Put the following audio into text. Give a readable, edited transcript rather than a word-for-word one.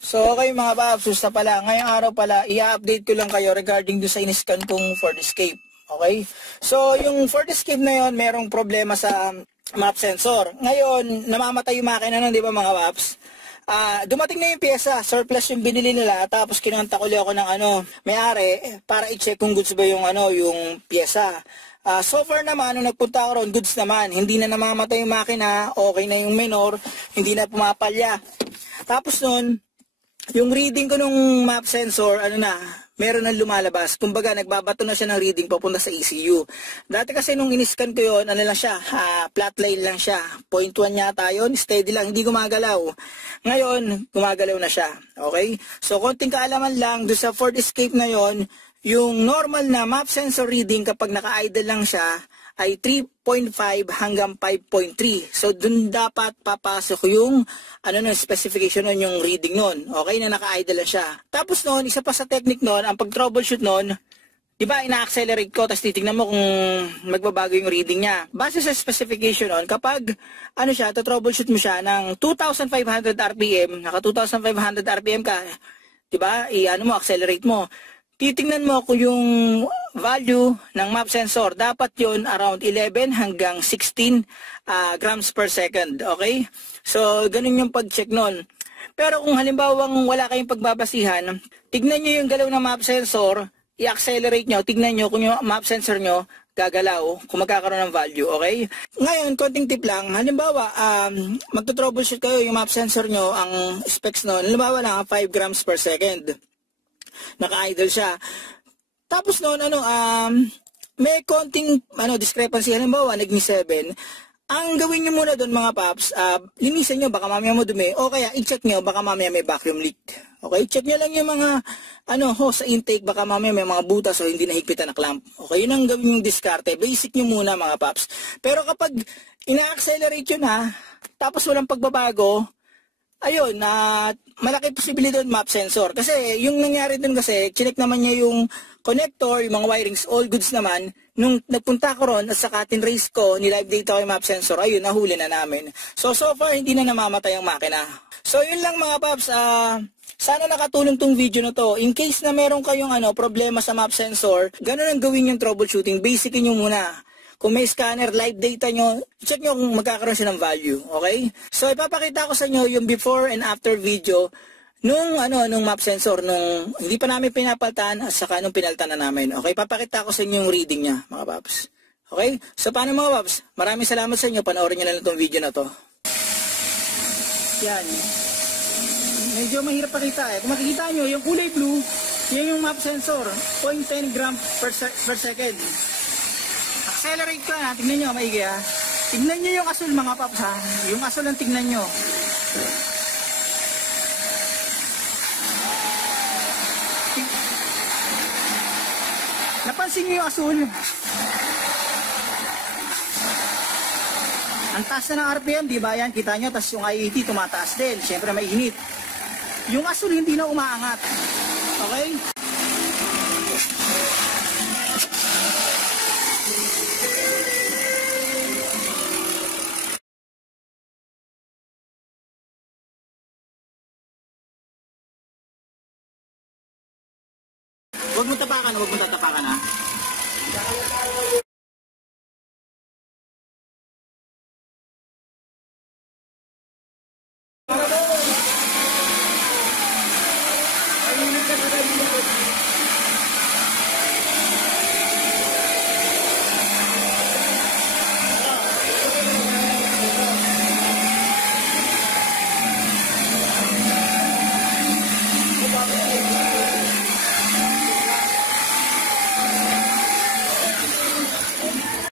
So okay mga paps, susta pala. Ngayong araw pala, i-update ko lang kayo regarding do sa in-scan kong Ford Escape. Okay? So yung Ford Escape na yon, merong problema sa map sensor. Ngayon, namamatay yung makina nun, di ba mga paps? Dumating na yung pyesa, surplus yung binili nila, tapos kinontak ulit ako ng may-ari para i-check kung goods ba yung yung pyesa. So far naman, nung nagpunta ako ron, goods naman. Hindi na namamatay yung makina, okay na yung minor, hindi na pumapalya. Tapos nun, yung reading ko nung map sensor, meron na lumalabas. Kumbaga, nagbabato na siya ng reading papunta sa ECU. Dati kasi nung in-scan ko yun, lang siya, flat line lang siya. 0.1 yata yun, steady lang, hindi gumagalaw. Ngayon, gumagalaw na siya. Okay? So, konting kaalaman lang, doon sa Ford Escape na yon, yung normal na map sensor reading kapag naka-idle lang siya, ay 3.5 hanggang 5.3. So, dun dapat papasok yung specification nun, yung reading nun. Okay, na naka-idle lang siya. Tapos nun, isa pa sa technique nun, ang pag-troubleshoot nun, diba, ina-accelerate ko, tapos titignan mo kung magbabago yung reading niya. Base sa specification nun, kapag, troubleshoot mo siya ng 2,500 RPM, naka 2,500 RPM ka, diba, accelerate mo. Titingnan mo kung yung value ng map sensor, dapat yun around 11 hanggang 16 grams per second, okay? So, ganun yung pag-check nun. Pero kung halimbawang wala kayong pagbabasihan, tignan nyo yung galaw ng map sensor, i-accelerate nyo, tignan nyo kung yung map sensor nyo gagalaw, kung magkakaroon ng value, okay? Ngayon, konting tip lang, halimbawa, magto-troubleshoot kayo yung map sensor nyo, ang specs nun, halimbawa na 5 grams per second. Naka-idle siya. Tapos noon may konting discrepancy, halimbawa naging 7. Ang gawin niyo muna doon mga paps, linisan niyo baka mamaya mo dumi, o kaya i-check niyo baka mamaya may vacuum leak. Okay, check niyo lang yung mga hose sa intake, baka mamaya may mga butas o hindi nahigpitan na clamp. Okay, yun ang gawin yung diskarte. Basic niyo muna mga paps. Pero kapag ina-accelerate yun tapos walang pagbabago, ayun, malaki posibilidad map sensor. Kasi yung nangyari dun kasi, chinek naman niya yung connector, yung mga wirings, all goods naman. Nung nagpunta ko ron at saka tinrace ko, nilive data ko yung map sensor, ayun, nahuli na namin. So far, hindi na namamatay ang makina. So yun lang mga paps, sana nakatulong tong video na to. In case na meron kayong problema sa map sensor, ganun ang gawin yung troubleshooting. Basicin nyo muna. Kung may scanner, live data nyo, check nyo kung magkakaroon siya ng value, okay? So, ipapakita ko sa inyo yung before and after video nung map sensor, nung hindi pa namin pinapaltan at saka nung pinaltan na namin, okay? Papakita ko sa inyo yung reading niya, mga paps. Okay? So, paano mga paps? Maraming salamat sa inyo. Panoorin nyo lang itong video na to. Yan. Medyo mahirap pakita Kung makikita nyo, yung kulay blue, yan yung map sensor, 0.10 gram per second. Accelerate ka na, tignan nyo, maigi Tignan nyo yung asul mga paps Yung asul ang tignan nyo. Napansin nyo yung asul. Ang taas na ng RPM, di ba yan? Kita nyo, tas yung IET tumataas din. Siyempre may init. Yung asul hindi na umaangat. Okay? Huwag mo tatapakan